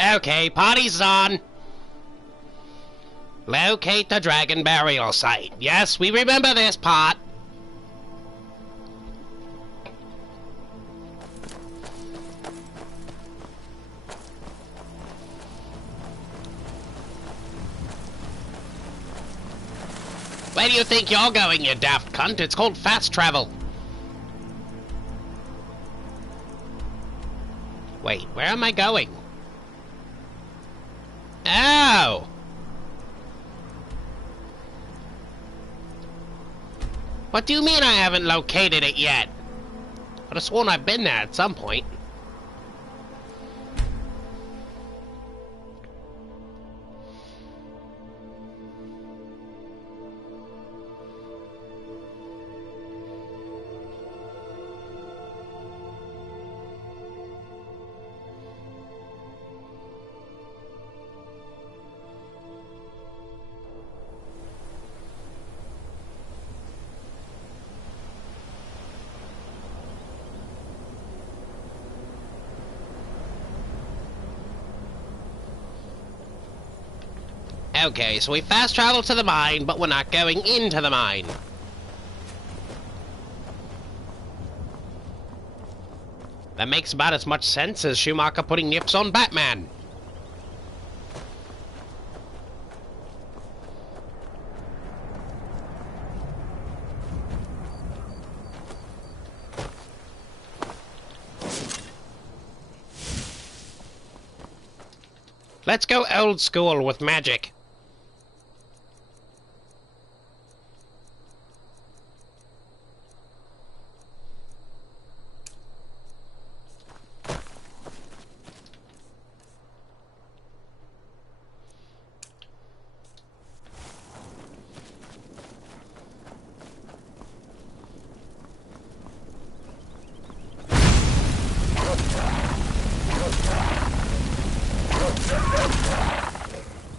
Okay, party's on. Locate the dragon burial site. Yes, we remember this part. Where do you think you're going, you daft cunt? It's called fast travel. Wait, where am I going? Oh! What do you mean I haven't located it yet? I'd have sworn I've been there at some point. Okay, so we fast travel to the mine, but we're not going into the mine. That makes about as much sense as Schumacher putting nips on Batman. Let's go old school with magic.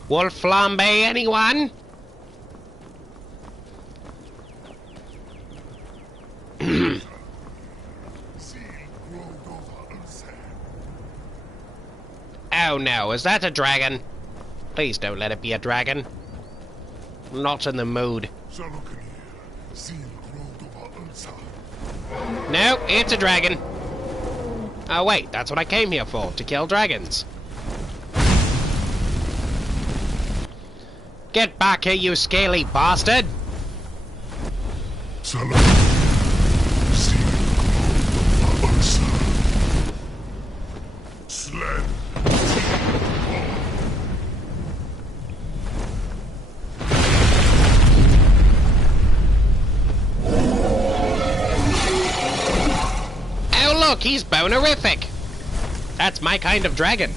Wolf flambe, anyone? Oh no, is that a dragon? Please don't let it be a dragon. I'm not in the mood. No, it's a dragon. Oh wait, that's what I came here for, to kill dragons. Get back here, you scaly bastard! Oh look, he's bonerific! That's my kind of dragon.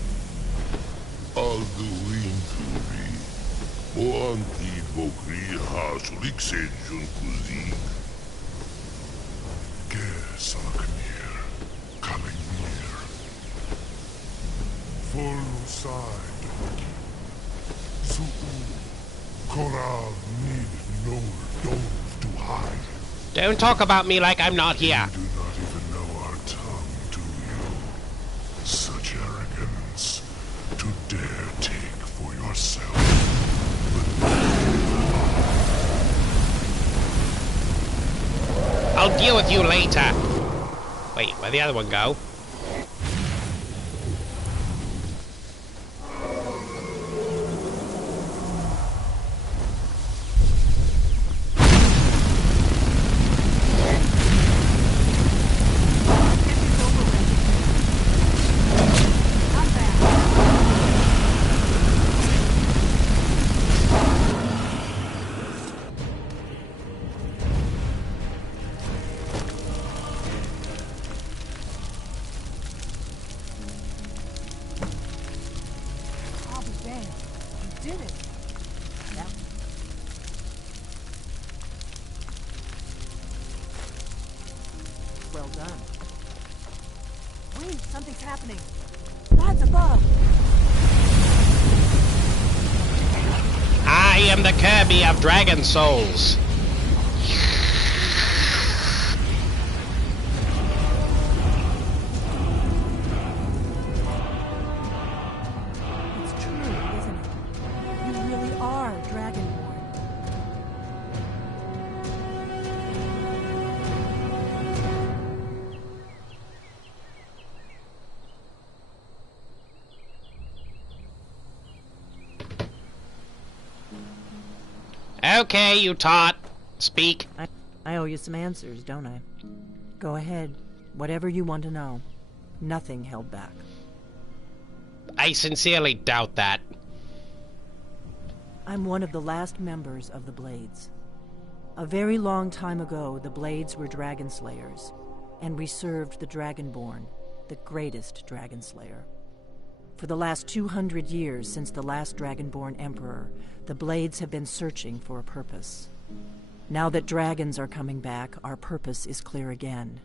O antigo criar sulicsenjun cuisine. Gesalkanir, Kalinir. Folusai doki. Su'u, Koral need no dove to hide. Don't talk about me like I'm not here. You do not even know our tongue, do you? Such arrogance to dare take for yourself. I'll deal with you later. Wait, where'd the other one go? Well done. Wait, something's happening. Lads above! I am the Kirby of Dragon Souls. Okay, you tot. Speak. I owe you some answers, don't I? Go ahead. Whatever you want to know. Nothing held back. I sincerely doubt that. I'm one of the last members of the Blades. A very long time ago, the Blades were dragon slayers, and we served the Dragonborn, the greatest dragon slayer. For the last 200 years since the last Dragonborn Emperor, the Blades have been searching for a purpose. Now that dragons are coming back, our purpose is clear again.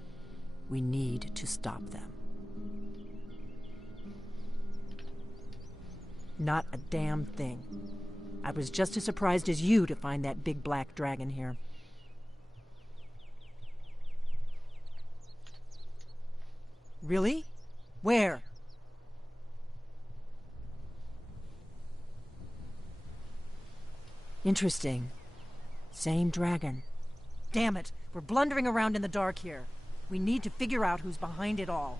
We need to stop them. Not a damn thing. I was just as surprised as you to find that big black dragon here. Really? Where? Interesting. Same dragon. Damn it, we're blundering around in the dark here. We need to figure out who's behind it all.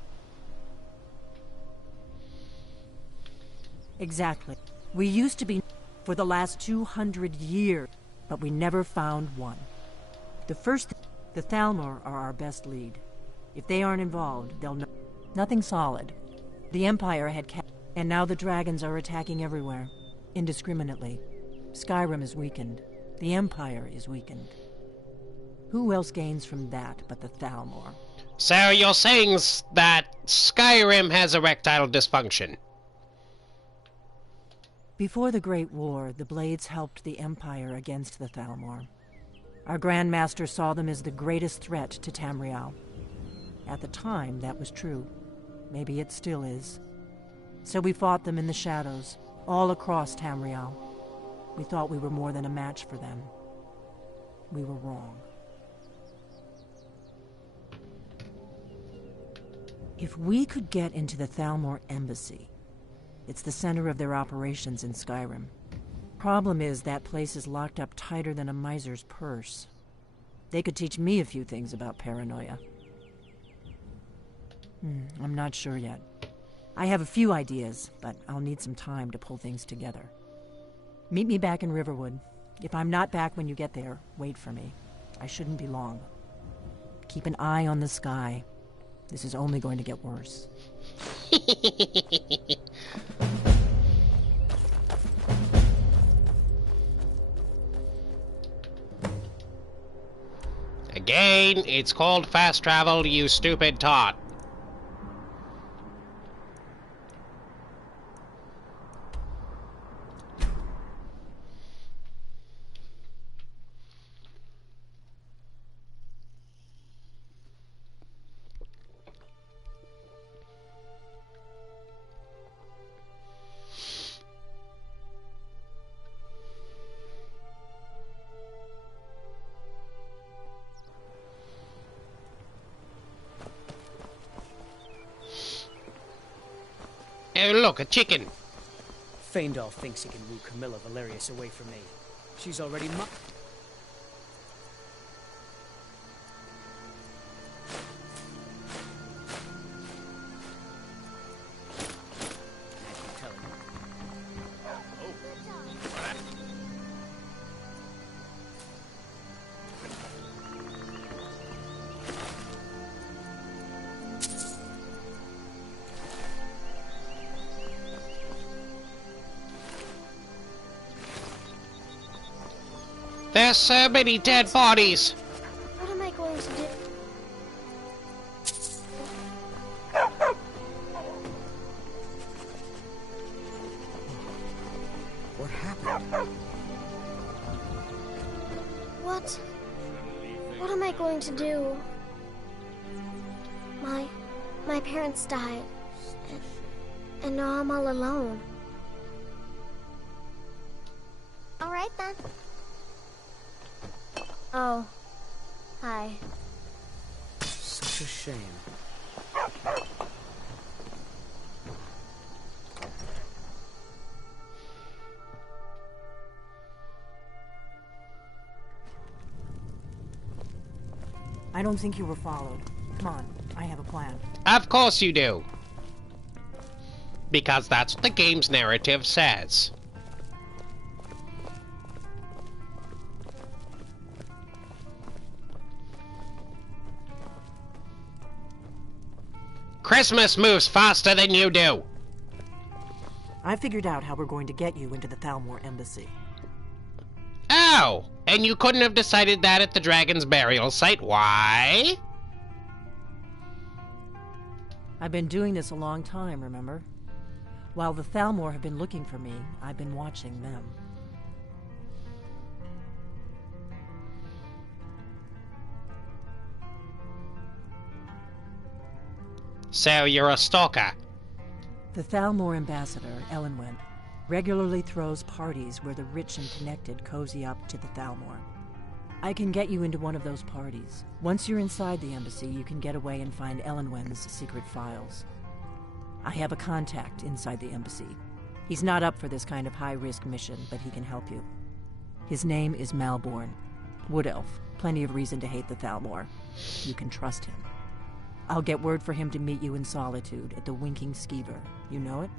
Exactly. We used to be for the last 200 years, but we never found one. The Thalmor are our best lead. If they aren't involved, they'll know. Nothing solid. The Empire had and now the dragons are attacking everywhere, indiscriminately. Skyrim is weakened. The Empire is weakened. Who else gains from that but the Thalmor? So you're saying that Skyrim has erectile dysfunction? Before the Great War, the Blades helped the Empire against the Thalmor. Our Grand Master saw them as the greatest threat to Tamriel. At the time, that was true. Maybe it still is. So we fought them in the shadows, all across Tamriel. We thought we were more than a match for them. We were wrong. If we could get into the Thalmor embassy, it's the center of their operations in Skyrim. Problem is, that place is locked up tighter than a miser's purse. They could teach me a few things about paranoia. I'm not sure yet. I have a few ideas, but I'll need some time to pull things together. Meet me back in Riverwood. If I'm not back when you get there, wait for me. I shouldn't be long. Keep an eye on the sky. This is only going to get worse. Again, it's called fast travel, you stupid tot. Oh, look, a chicken. Faendal thinks he can woo Camilla Valerius away from me. She's already There's so many dead bodies. What am I going to do? What happened? What am I going to do? My parents died. And now I'm all alone. All right then. Oh. Hi. Such a shame. I don't think you were followed. Come on, I have a plan. Of course you do. Because that's what the game's narrative says. Christmas moves faster than you do. I figured out how we're going to get you into the Thalmor embassy. Oh, and you couldn't have decided that at the dragon's burial site. Why? I've been doing this a long time, remember? While the Thalmor have been looking for me, I've been watching them. So you're a stalker. The Thalmor ambassador, Elenwen, regularly throws parties where the rich and connected cozy up to the Thalmor. I can get you into one of those parties. Once you're inside the embassy, you can get away and find Elenwen's secret files. I have a contact inside the embassy. He's not up for this kind of high-risk mission, but he can help you. His name is Malborn. Wood Elf. Plenty of reason to hate the Thalmor. You can trust him. I'll get word for him to meet you in Solitude at the Winking Skeever. You know it?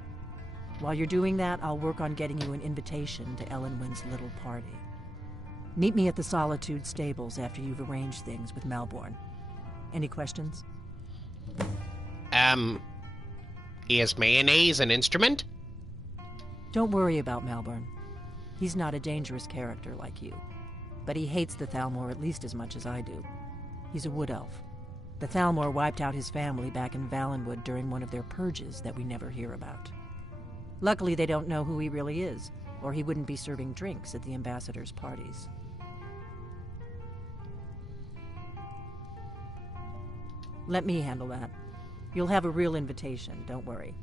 While you're doing that, I'll work on getting you an invitation to Elenwen's little party. Meet me at the Solitude stables after you've arranged things with Malborn. Any questions? Is mayonnaise an instrument? Don't worry about Malborn. He's not a dangerous character like you. But he hates the Thalmor at least as much as I do. He's a wood elf. The Thalmor wiped out his family back in Valenwood during one of their purges that we never hear about. Luckily, they don't know who he really is, or he wouldn't be serving drinks at the ambassador's parties. Let me handle that. You'll have a real invitation, don't worry.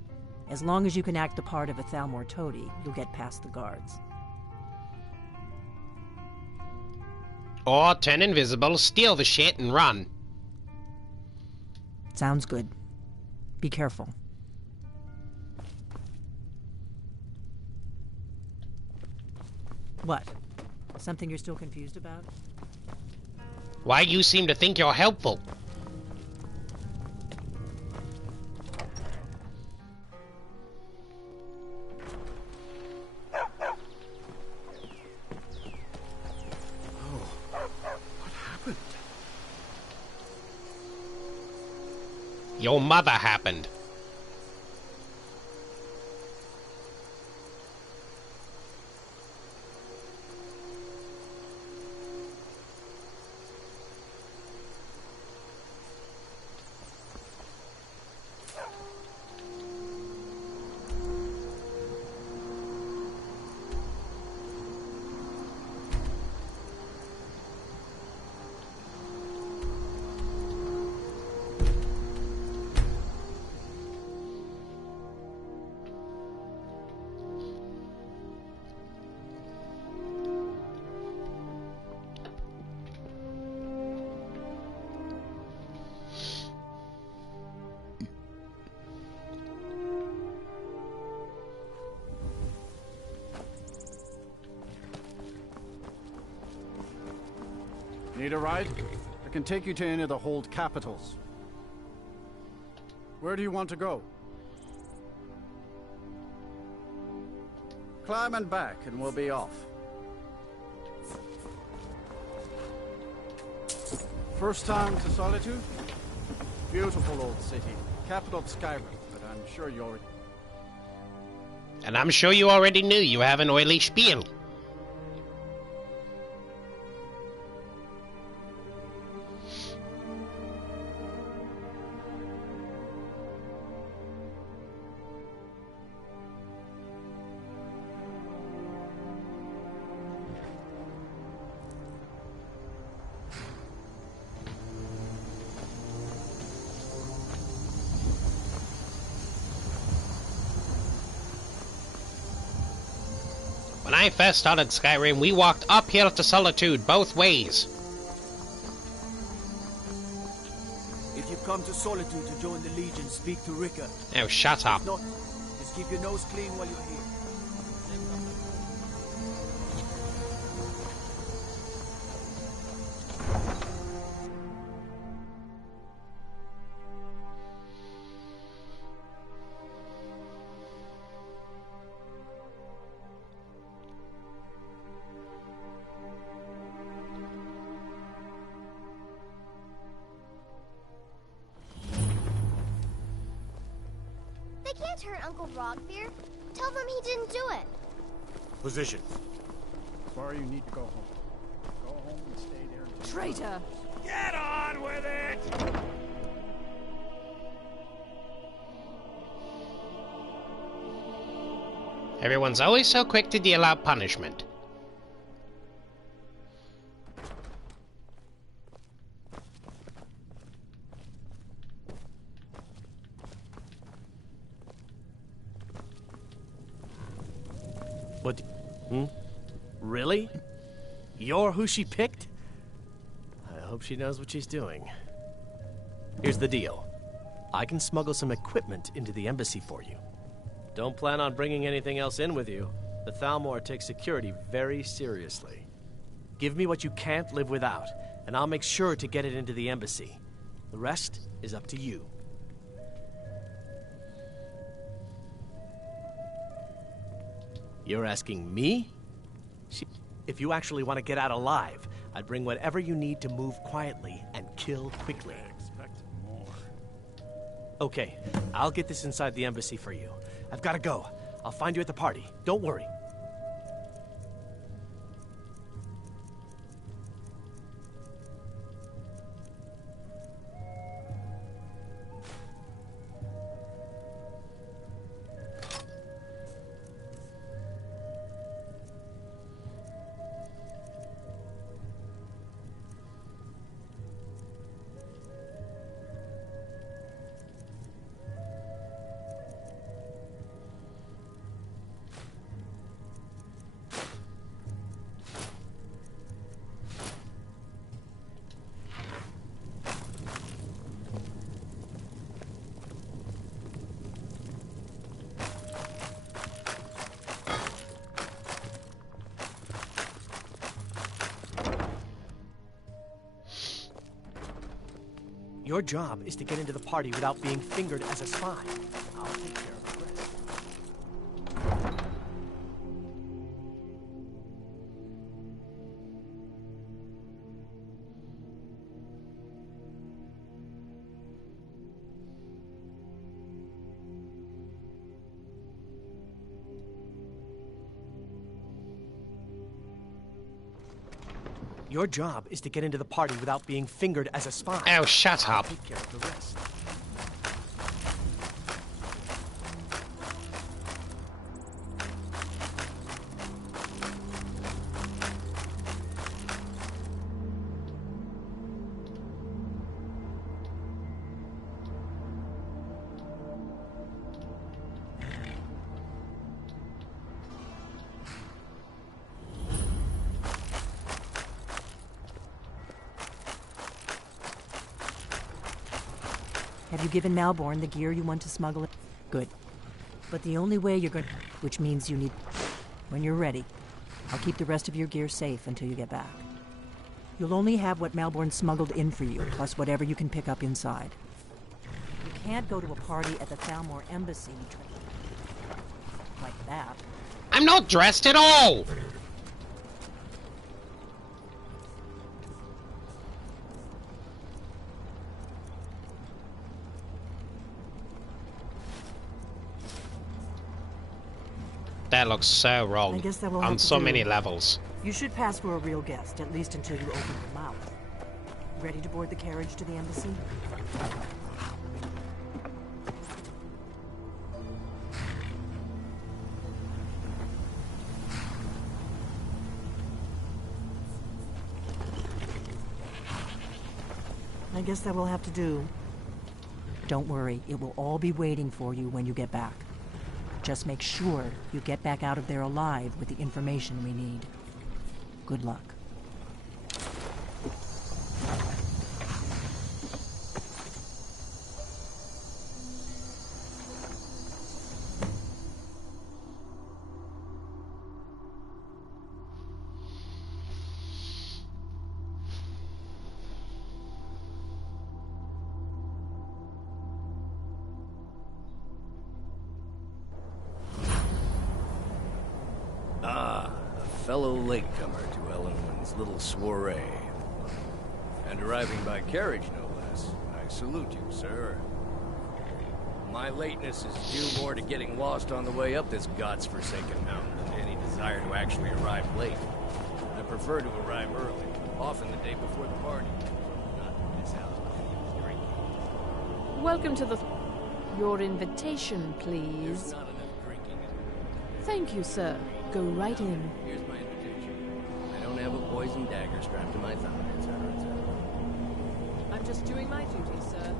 As long as you can act the part of a Thalmor toady, you'll get past the guards. Or turn invisible, steal the shit, and run. Sounds good. Be careful. What? Something you're still confused about? Why you seem to think you're helpful? Your mother happened. Need a ride? I can take you to any of the hold capitals. Where do you want to go? Climb and back and we'll be off. First time to Solitude? Beautiful old city. Capital of Skyrim, but I'm sure you already... And I'm sure you already knew you have an oily spiel. When I first started Skyrim, we walked uphill to Solitude both ways. If you come to Solitude to join the Legion, speak to Rika. Oh, shut up. If not, just keep your nose clean while you're here. can't hurt Uncle Rogbeer. Tell them he didn't do it. Position. Sorry, you need to go home. Go home and stay there until... Traitor! Get on with it! Everyone's always so quick to deal out punishment. What? Really? You're who she picked? I hope she knows what she's doing. Here's the deal. I can smuggle some equipment into the embassy for you. Don't plan on bringing anything else in with you. The Thalmor takes security very seriously. Give me what you can't live without, and I'll make sure to get it into the embassy. The rest is up to you. You're asking me? If you actually want to get out alive, I'd bring whatever you need to move quietly and kill quickly. Expect more. Okay, I'll get this inside the embassy for you. I've got to go. I'll find you at the party. Don't worry. Your job is to get into the party without being fingered as a spy. I'll take care of the rest. Your job is to get into the party without being fingered as a spy. Oh, shut up. Take care of the rest. Have you given Malborn the gear you want to smuggle in? Good. But the only way you're going to... Which means you need... When you're ready, I'll keep the rest of your gear safe until you get back. You'll only have what Malborn smuggled in for you, plus whatever you can pick up inside. You can't go to a party at the Thalmor embassy like that. I'm not dressed at all! That looks so wrong I guess that will on have to so do. many levels. You should pass for a real guest, at least until you open your mouth. Ready to board the carriage to the embassy? I guess that will have to do. Don't worry, it will all be waiting for you when you get back. Just make sure you get back out of there alive with the information we need. Good luck. Fellow latecomer to Ellenwood's little soiree. And arriving by carriage, no less. I salute you, sir. My lateness is due more to getting lost on the way up this god's-forsaken mountain than to any desire to actually arrive late. I prefer to arrive early, often the day before the party. Not to miss out on drinking. Welcome to the... Your invitation, please. There's not enough drinking. Thank you, sir. Go right in. Here's my invitation. I don't have a poison dagger strapped to my thigh, etc., etc. I'm just doing my duty, sir.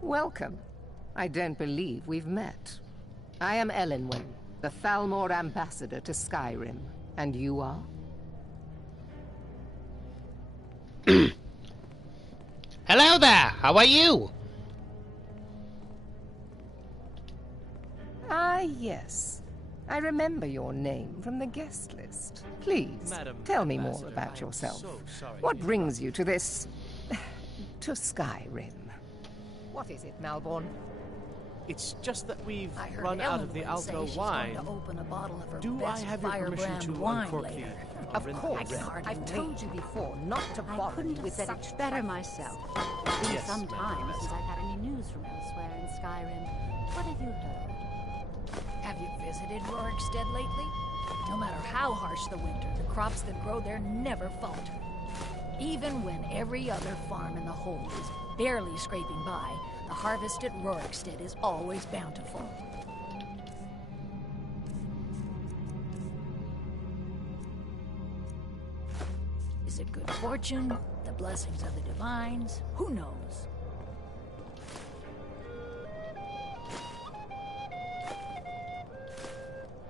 Welcome. I don't believe we've met. I am Elenwen, the Thalmor ambassador to Skyrim. And you are? Hello there, how are you? Ah, yes. I remember your name from the guest list. Please, tell me more about yourself. What brings you to this... to Skyrim? What is it, Malborn? It's just that we've run out of the Alto wine. To open a bottle of her Do I best have your permission to wine uncork later. the... Of course. I've told you before not to bother me with said such it better myself. It's been Yes, some ma'am, time that's since I've had any news from elsewhere in Skyrim. What have you heard? Have you visited Rorikstead lately? No matter how harsh the winter, the crops that grow there never falter. Even when every other farm in the whole is barely scraping by, the harvest at Rorikstead is always bountiful. Is it good fortune? The blessings of the divines? Who knows?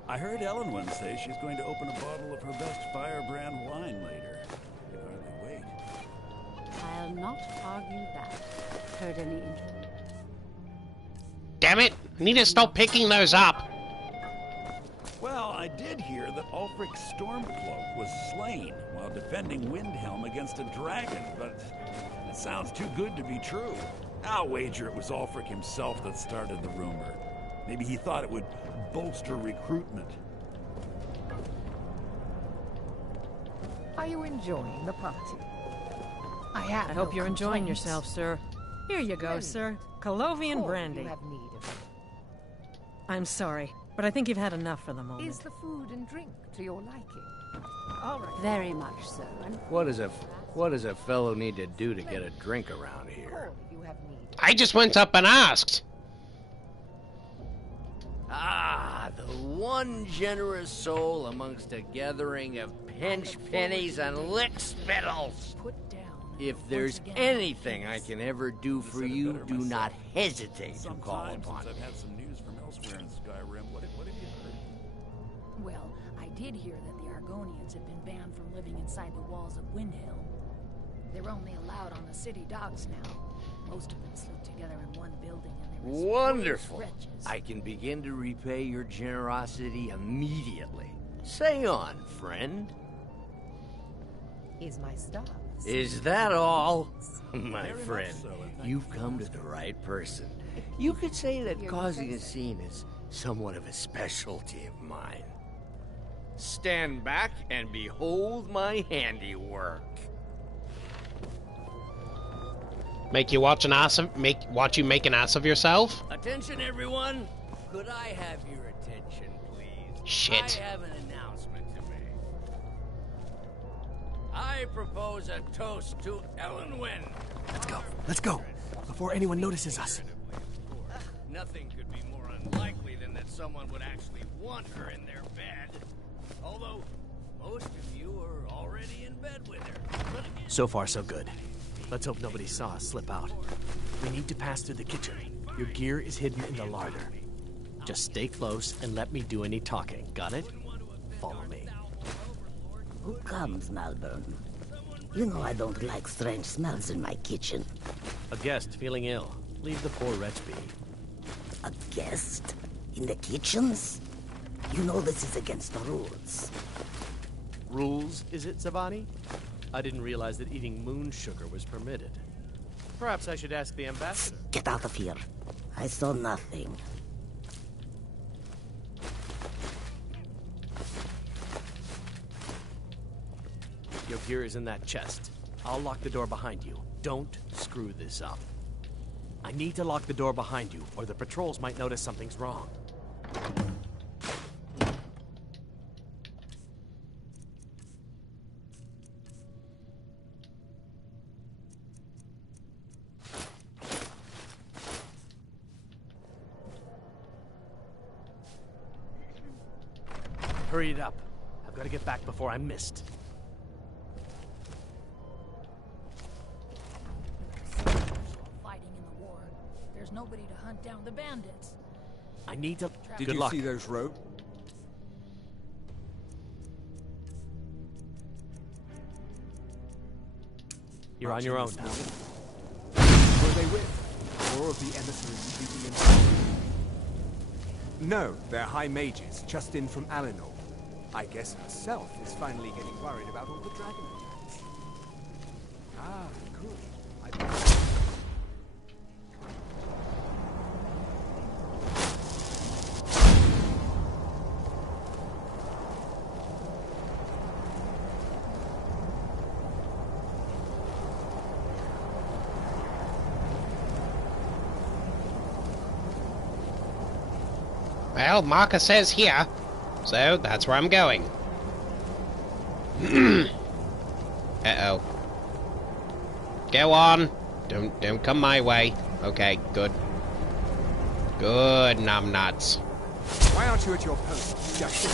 I heard Elenwen say she's going to open a bottle of her best firebrand wine later. I can hardly wait. I'll not argue that. Heard any interest? Damn it! I need to stop picking those up. Well, I did hear that Ulfric Stormcloak was slain while defending Windhelm against a dragon, but it sounds too good to be true. I'll wager it was Ulfric himself that started the rumor. Maybe he thought it would bolster recruitment. Are you enjoying the party? I hope you're enjoying yourself, sir. Here you go, sir. Colovian brandy. You have need of it. I'm sorry, but I think you've had enough for the moment. Is the food and drink to your liking? All right. Very much so. What does a fellow need to do to get a drink around here? You have need. I just went up and asked. Ah, the one generous soul amongst a gathering of pinch pennies and lick spittles. If there's anything I can ever do for you, do not hesitate to call upon me. I've had some news from elsewhere in Skyrim. What have you heard? Well, I did hear that the Argonians have been banned from living inside the walls of Windhelm. They're only allowed on the city docks now. Most of them sleep together in one building and they resort Wonderful. to wretches. I can begin to repay your generosity immediately. Say on, friend. Is my staff. Is that all? My friend, you've come to the right person. You could say that causing a scene is somewhat of a specialty of mine. Stand back and behold my handiwork. Make you watch an ass of watch you make an ass of yourself? Attention, everyone. Could I have your attention, please? Shit. I have an announcement to make. I propose a toast to Elenwen. Let's go, before anyone notices us. Nothing could be more unlikely than that someone would actually want her in their bed. Although, most of you are already in bed with her. But again, So far, so good. Let's hope nobody saw us slip out. We need to pass through the kitchen. Your gear is hidden in the larder. Just stay close and let me do any talking. Got it? Follow me. Who comes, Malborn? You know I don't like strange smells in my kitchen. A guest feeling ill. Leave the poor wretch be. A guest? In the kitchens? You know this is against the rules. Rules, is it, Zavani? I didn't realize that eating moon sugar was permitted. Perhaps I should ask the ambassador. Get out of here. I saw nothing. Your gear is in that chest. I'll lock the door behind you. Don't screw this up. I need to lock the door behind you, or the patrols might notice something's wrong. Hurry it up. I've got to get back before I'm missed. Fighting in the war. There's nobody to hunt down the bandits. I need to... Did you see those ropes? You're on your own now. Were they with? Or of the emissaries treating in? No, they're high mages, just in from Alinor. I guess herself is finally getting worried about all the dragon attacks. Ah, good. Well, marker says here, so that's where I'm going. Uh-oh. Go on. Don't come my way. Okay, good. Good, numbnuts. Why aren't you at your post? Just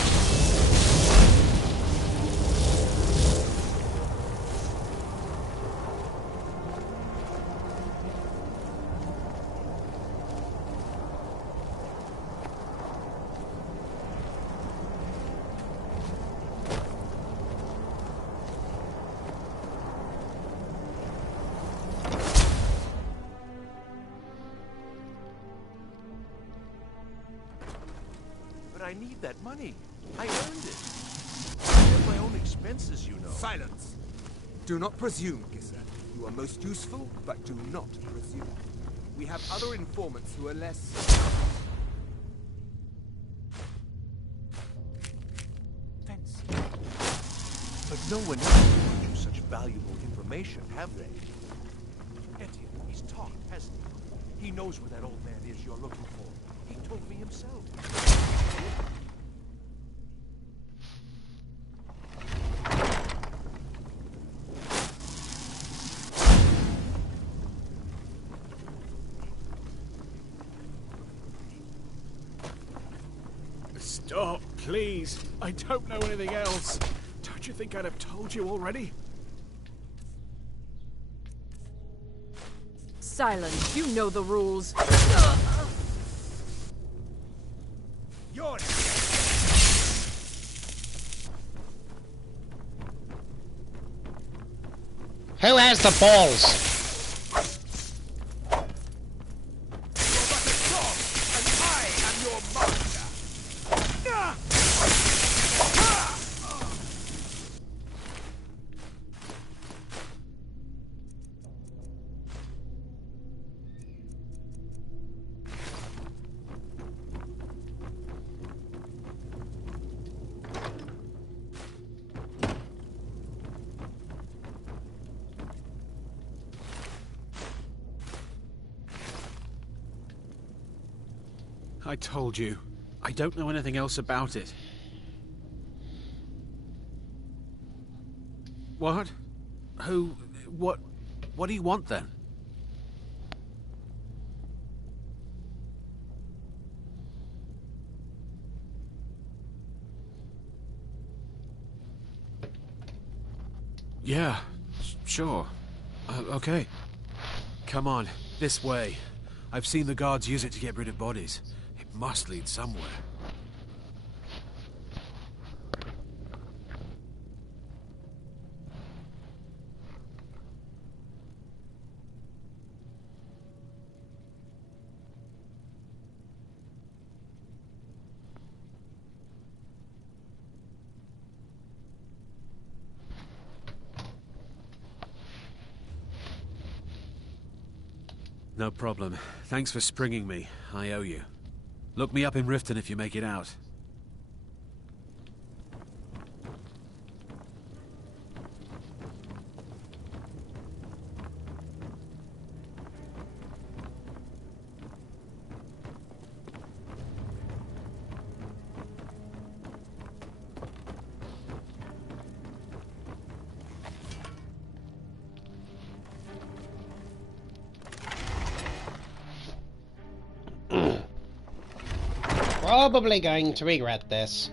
I need that money. I earned it. I have my own expenses, you know. silence! Do not presume, Gisser. You are most useful, but do not presume. We have other informants who are less... Fancy. But no one else brought you such valuable information, have they? Etienne, he's talked, hasn't he? He knows where that old man is you're looking for. He told me himself. Stop, please. I don't know anything else. Don't you think I'd have told you already? Silence. You know the rules. You're... Who has the balls? I told you. I don't know anything else about it. What? Who? What do you want then? Yeah, sure. Okay. Come on, this way. I've seen the guards use it to get rid of bodies. It must lead somewhere. No problem. Thanks for springing me. I owe you. Look me up in Riften if you make it out. Probably going to regret this.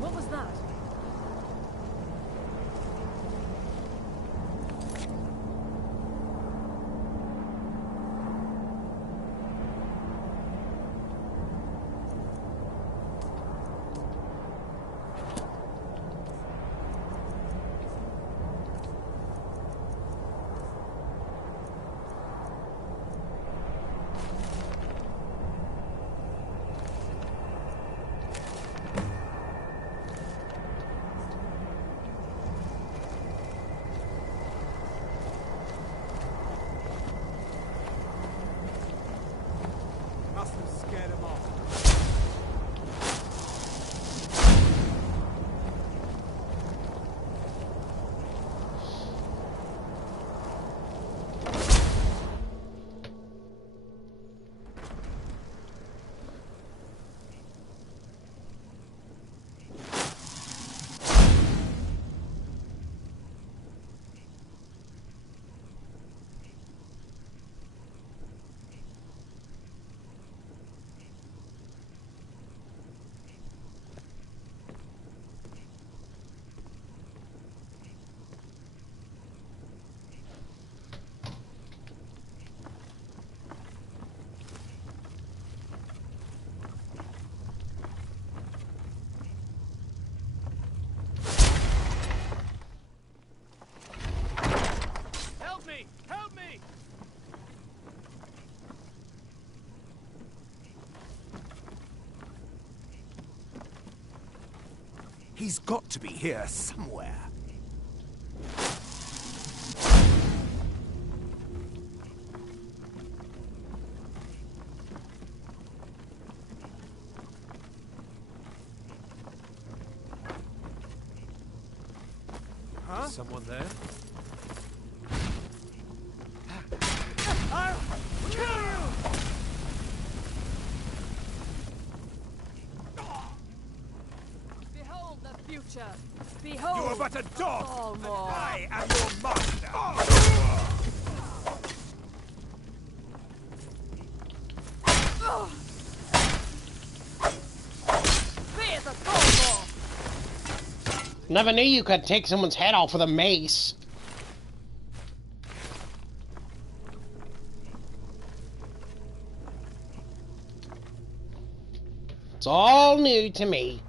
What was that? He's got to be here somewhere. Huh? Someone there? I'll kill you! Behold the future. Behold. You are but a dog. All And more. I am your master. Fear the Thornmore. Never knew you could take someone's head off with a mace. It's all new to me.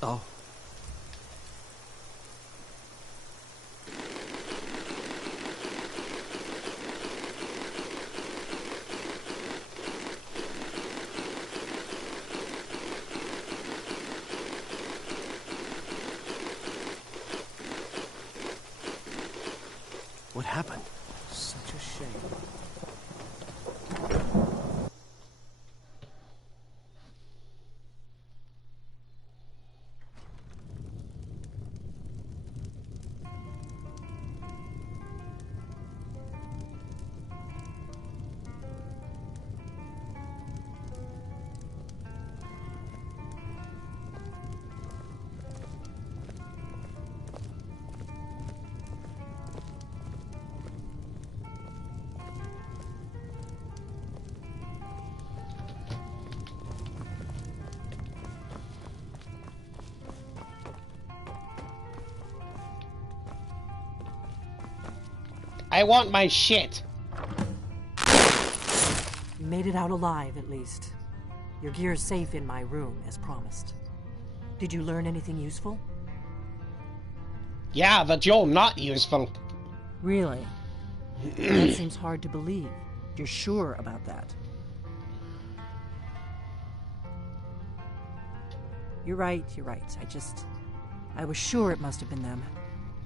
Oh. What happened? Such a shame. I want my shit. You made it out alive, at least. Your gear's safe in my room, as promised. Did you learn anything useful? Yeah, that you're not useful. Really? That seems hard to believe. You're sure about that? You're right. I was sure it must have been them.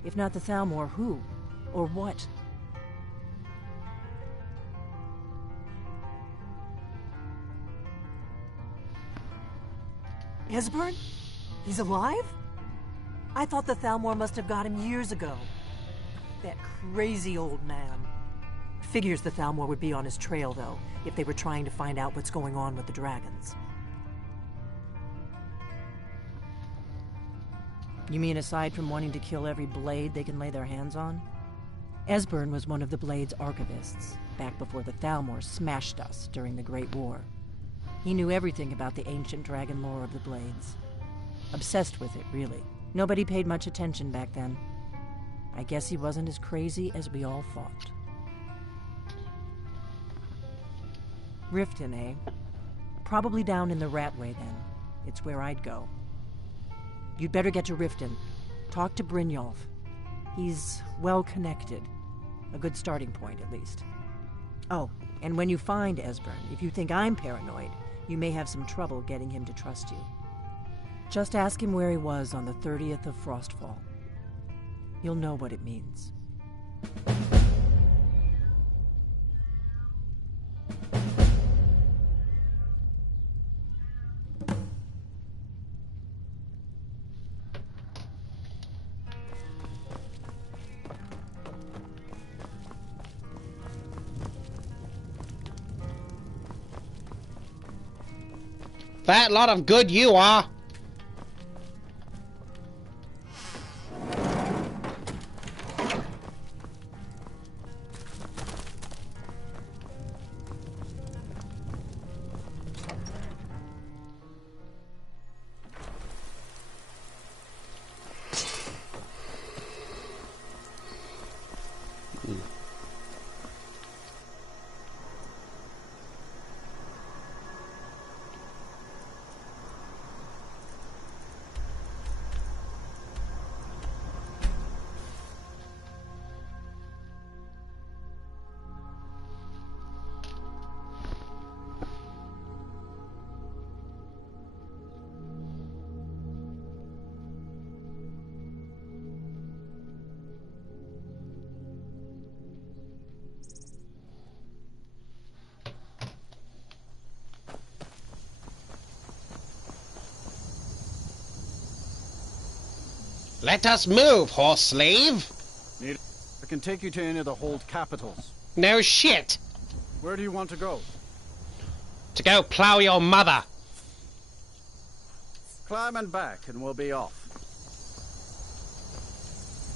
If not the Thalmor, who? Or what? Esbern? He's alive? I thought the Thalmor must have got him years ago. That crazy old man. Figures the Thalmor would be on his trail, though, if they were trying to find out what's going on with the dragons. You mean aside from wanting to kill every blade they can lay their hands on? Esbern was one of the Blade's archivists, back before the Thalmor smashed us during the Great War. He knew everything about the ancient dragon lore of the Blades. Obsessed with it, really. Nobody paid much attention back then. I guess he wasn't as crazy as we all thought. Riften, eh? Probably down in the Ratway, then. It's where I'd go. You'd better get to Riften. Talk to Brynjolf. He's well-connected. A good starting point, at least. Oh, and when you find Esbern, if you think I'm paranoid, you may have some trouble getting him to trust you. Just ask him where he was on the 30th of Frostfall. You'll know what it means. Fat lot of good you are. Let us move, horse slave! I can take you to any of the hold capitals. No shit! Where do you want to go? To go plow your mother! Climb and back, and we'll be off.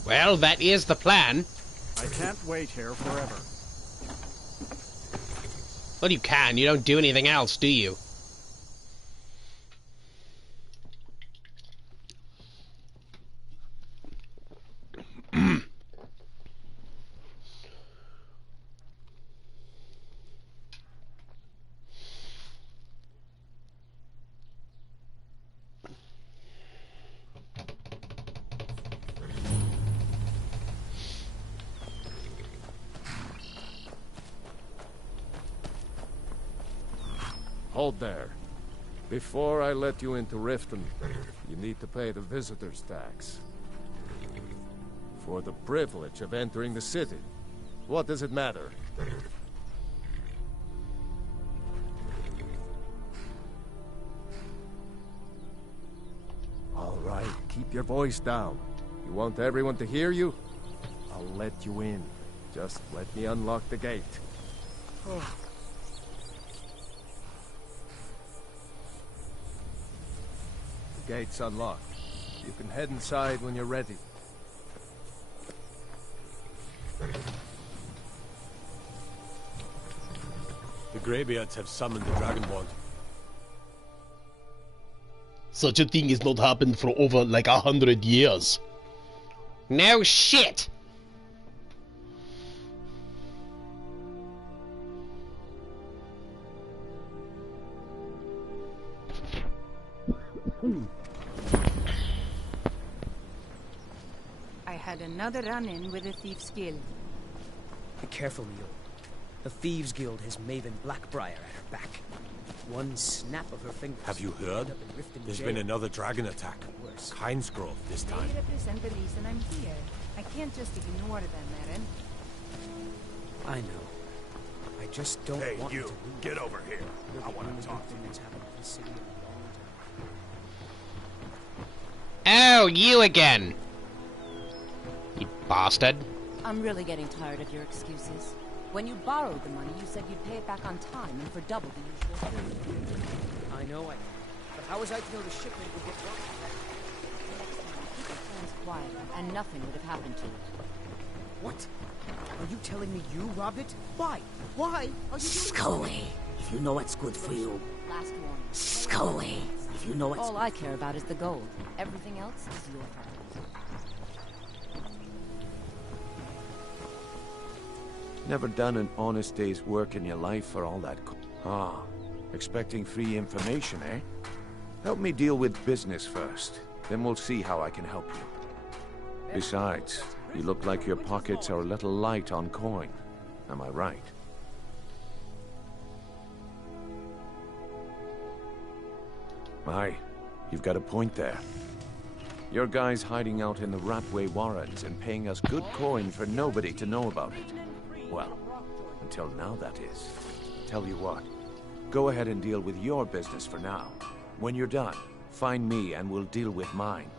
Well, that is the plan. I can't wait here forever. Well, you can. You don't do anything else, do you? Hold there. Before I let you into Riften, you need to pay the visitor's tax. For the privilege of entering the city. What does it matter? All right, keep your voice down. You want everyone to hear you? I'll let you in. Just let me unlock the gate. The gate's unlocked. You can head inside when you're ready. The Greybeards have summoned the Dragonborn. Such a thing has not happened for over like 100 years. No shit! I had another run-in with a Thief's Guild. Be careful, Mule. The Thieves Guild has Maven Blackbriar at her back. One snap of her fingers. Have you heard? There's been another dragon attack. Kynesgrove this time. They represent the reason I'm here. I can't just ignore them, Eren. I know. I just don't want you, to lose. get over here. You're I the want only to talk good to thing you. that's happened to the city in a long time. Oh, you again! You bastard. I'm really getting tired of your excuses. When you borrowed the money, you said you'd pay it back on time and for double the usual fee. I know, but how was I to know the shipment would get robbed? Next time, keep your plans quiet, and nothing would have happened to it. What? Are you telling me you robbed it? Why? Why are you doing Go away, if you know what's good for you. Last warning. Go away, if you know what's... All I care about is the gold. Everything else is your problem. Never done an honest day's work in your life for all that expecting free information, eh? Help me deal with business first, then we'll see how I can help you. Besides, you look like your pockets are a little light on coin. Am I right? Aye, you've got a point there. Your guy's hiding out in the Ratway Warrens and paying us good coin for nobody to know about it. Well, until now, that is. Tell you what, go ahead and deal with your business for now. When you're done, find me and we'll deal with mine.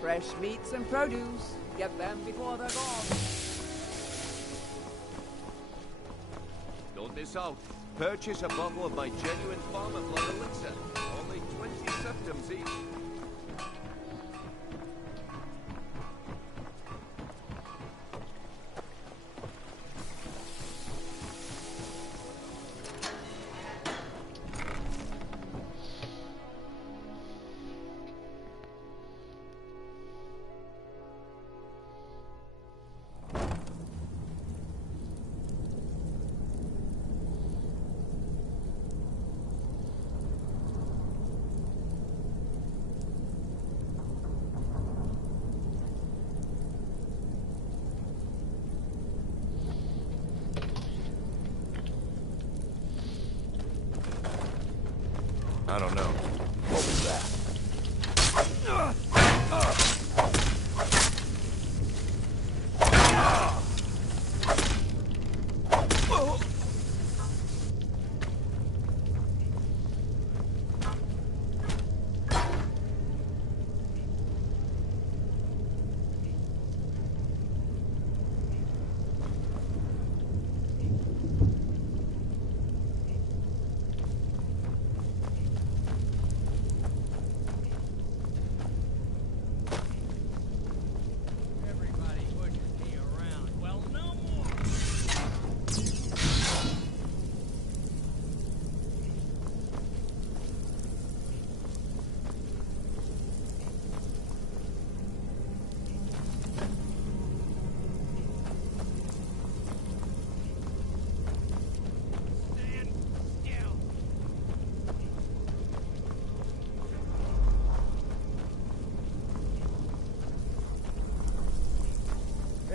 Fresh meats and produce. Get them before they're gone. Don't miss out. Purchase a bottle of my genuine farmer blood elixir. Only 20 septims each. I don't know. What was that?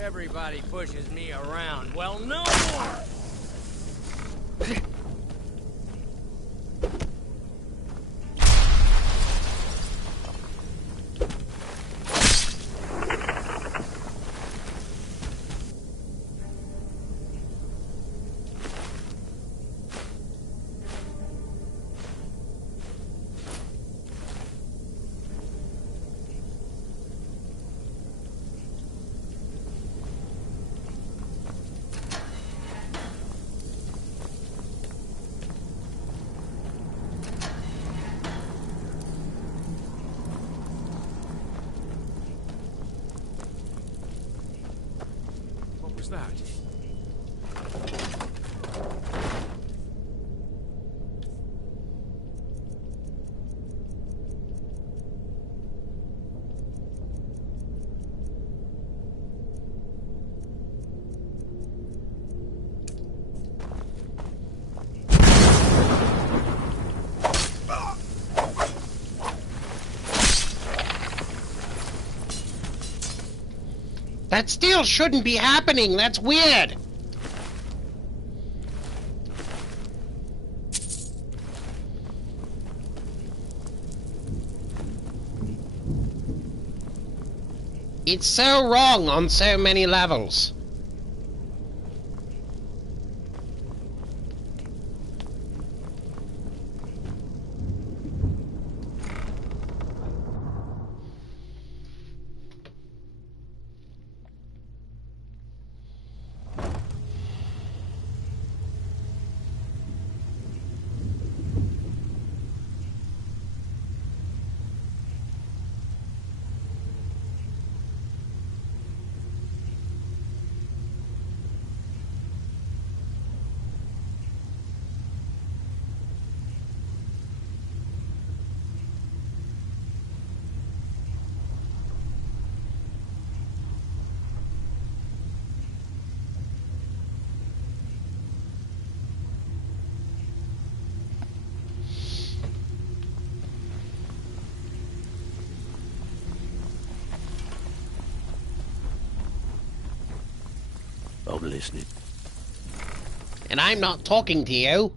Everybody pushes me around. Well, no more! What was that? That still shouldn't be happening. That's weird. It's so wrong on so many levels. I'm listening. And I'm not talking to you.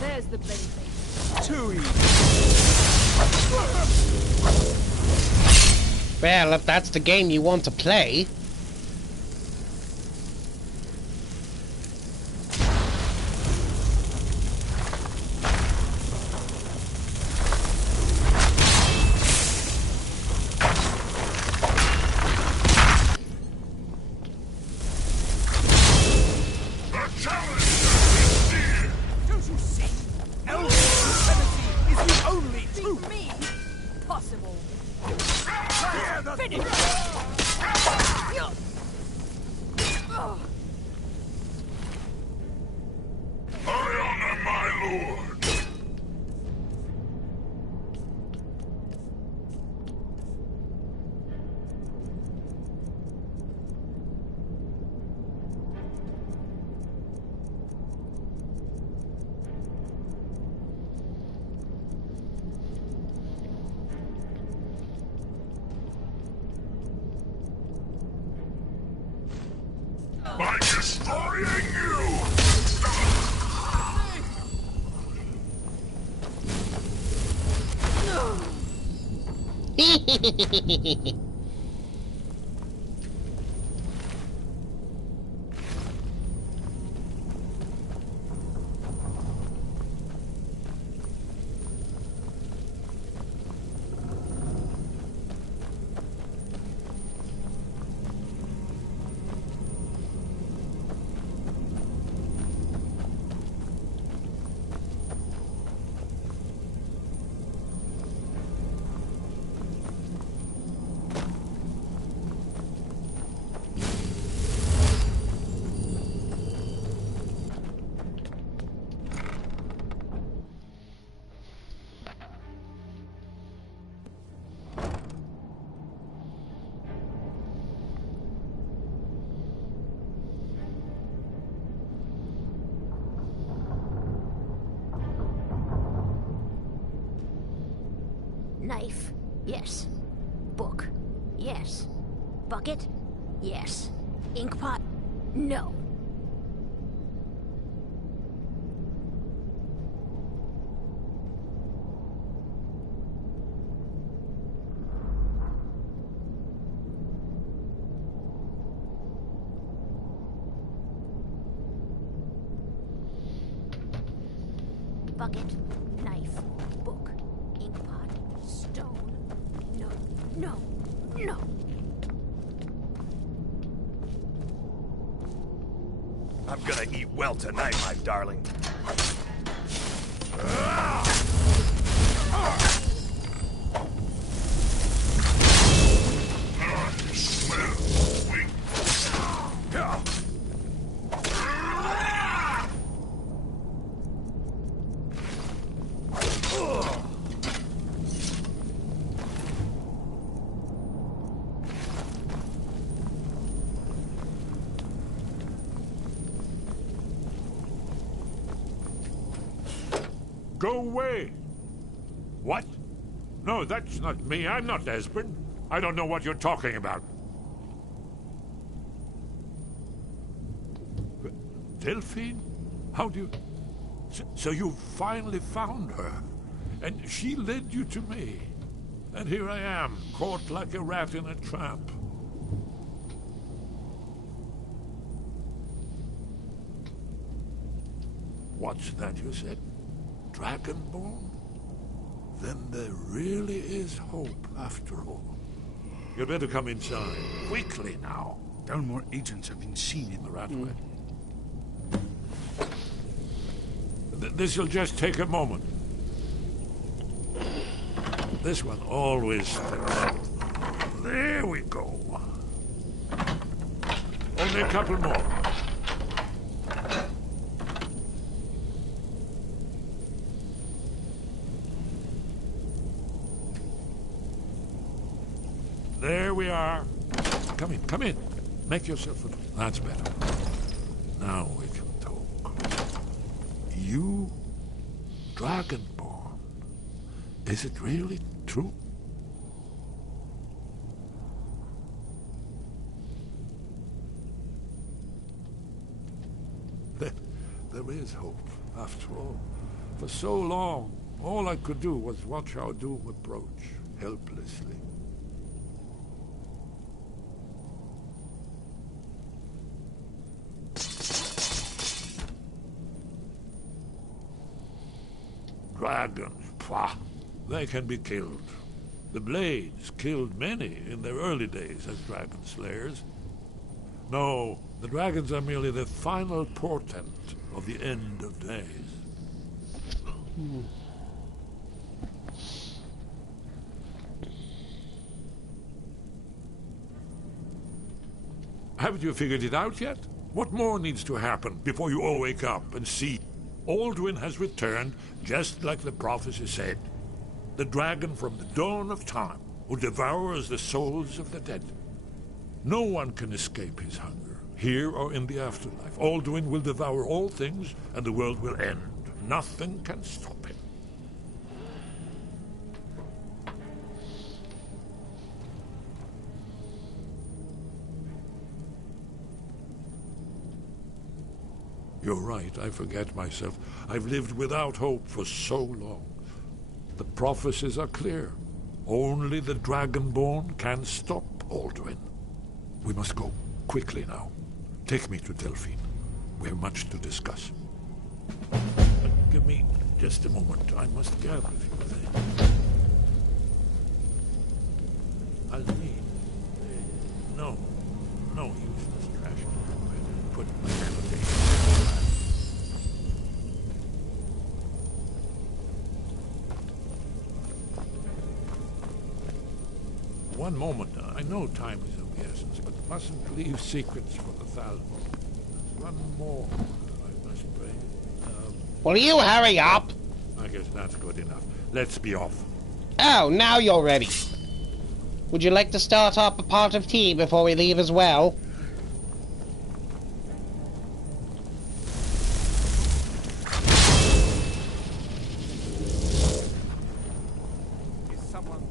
There's the bloody thing. Too easy. Well, if that's the game you want to play. Don't you see? Elven supremacy is the only truth. Me? Possible. Finish! By destroying you! Knife? Yes. Book? Yes. Bucket? Yes. Inkpot? No. Bucket, knife, book, inkpot, stone. No, no, no. I'm gonna eat well tonight, my darling. Go away! What? No, that's not me. I'm not Espen. I don't know what you're talking about. Delphine? How do you... So you finally found her, and she led you to me. And here I am, caught like a rat in a trap. What's that you said? Dragonborn? Then there really is hope, after all. You'd better come inside. Quickly now. Dalmor agents have been seen in the Ratway. This'll just take a moment. This one always sticks. There we go. Only a couple more. There we are. Come in, come in. Make yourself at home. That's better. Now we can talk. You, Dragonborn. Is it really true? There is hope, after all. For so long, all I could do was watch our doom approach, helplessly. Dragons, pah, they can be killed. The Blades killed many in their early days as dragon slayers. No, the dragons are merely the final portent of the end of days. Haven't you figured it out yet? What more needs to happen before you all wake up and see Alduin has returned, just like the prophecy said. The dragon from the dawn of time, who devours the souls of the dead. No one can escape his hunger, here or in the afterlife. Alduin will devour all things, and the world will end. Nothing can stop him. You're right, I forget myself. I've lived without hope for so long. The prophecies are clear. Only the Dragonborn can stop Alduin. We must go, quickly now. Take me to Delphine. We have much to discuss. Give me just a moment. I must gather a few things. I'll need... No, useless trash. Put my quotation. One moment. I know time is of the essence, but mustn't leave secrets for the Thalmor. There's one more I must bring. Will you hurry up? I guess that's good enough. Let's be off. Oh, now you're ready. Would you like to start up a pot of tea before we leave as well? Is someone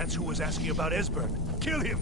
That's who was asking about Esbern. Kill him!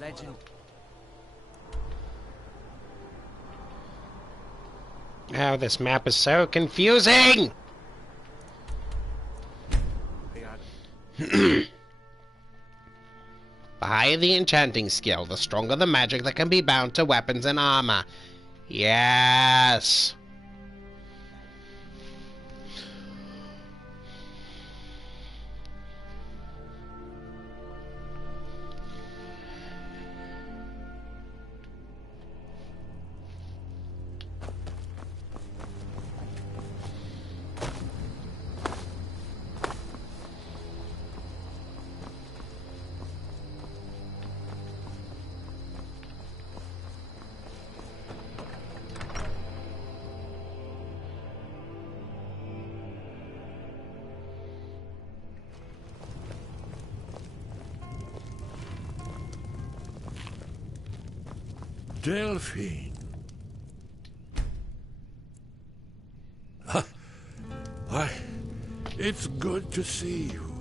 Legend. Oh, this map is so confusing! The higher the enchanting skill, the stronger the magic that can be bound to weapons and armor. Yes! Delphine. Why, it's good to see you.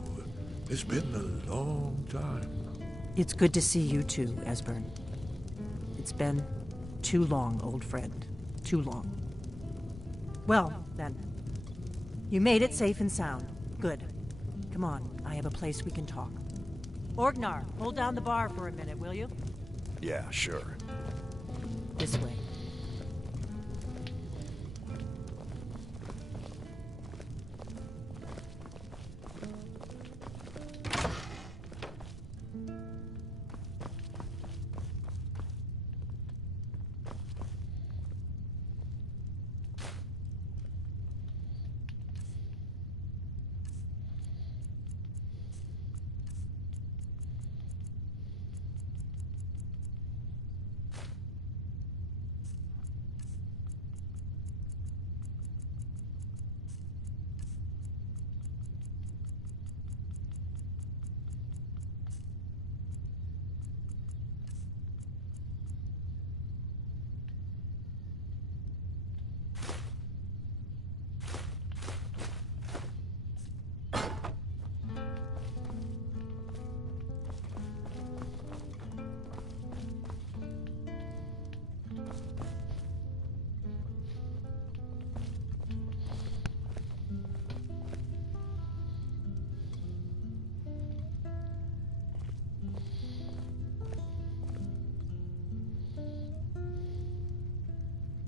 It's been a long time. It's good to see you too, Esbern. It's been too long, old friend. Too long. Well, then. You made it safe and sound. Good. Come on, I have a place we can talk. Orgnar, hold down the bar for a minute, will you? Yeah, sure. This way.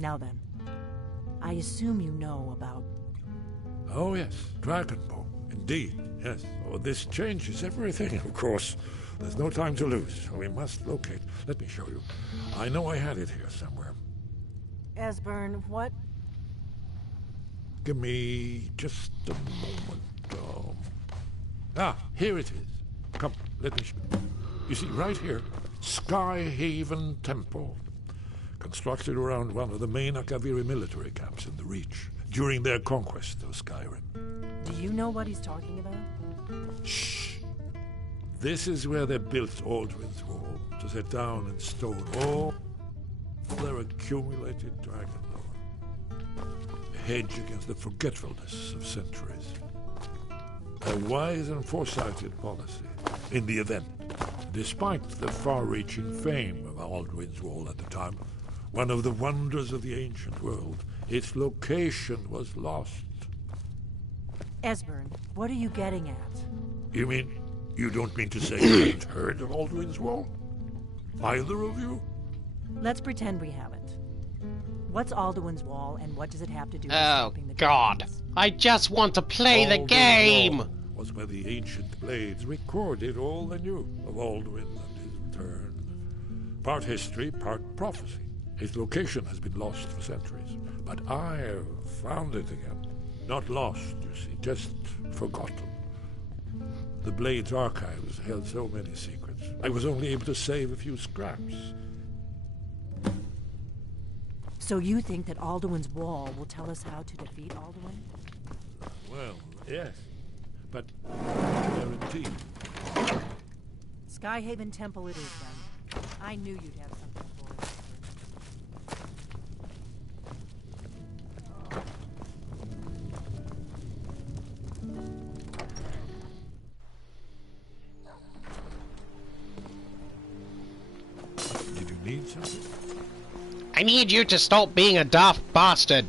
Now then, I assume you know about... Oh yes, Dragon Ball. Indeed, yes. Oh, this changes everything, of course. There's no time to lose. We must locate. Let me show you. I know I had it here somewhere. Esbern, what? Give me just a moment. Here it is. Come, let me show you. You see, right here, Skyhaven Temple. Constructed around one of the main Akaviri military camps in the Reach during their conquest of Skyrim. Do you know what he's talking about? Shh! This is where they built Aldrin's Wall, to set down in stone all their accumulated dragon lore. A hedge against the forgetfulness of centuries. A wise and foresighted policy in the event. Despite the far-reaching fame of Aldrin's Wall at the time, one of the wonders of the ancient world, its location was lost. Esbern, what are you getting at? You mean, you don't mean to say you haven't heard of Aldrin's Wall? Either of you? Let's pretend we haven't. What's Alduin's Wall, and what does it have to do with Oh, stopping the God. dragons? I just want to play the game! Wall was where the ancient blades recorded all they knew of Aldrin and his return. Part history, part prophecy. Its location has been lost for centuries, but I have found it again. Not lost, you see, just forgotten. The Blade's archives held so many secrets. I was only able to save a few scraps. So you think that Alduin's Wall will tell us how to defeat Alduin? Well, yes, but guaranteed. Skyhaven Temple it is, then. I knew you'd have something for us. Did you need something? I need you to stop being a daft bastard.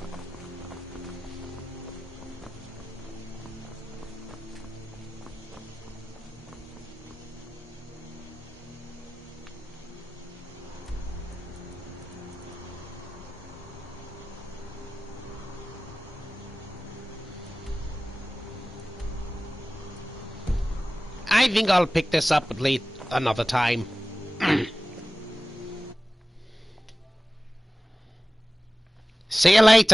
I think I'll pick this up at least another time. See you later.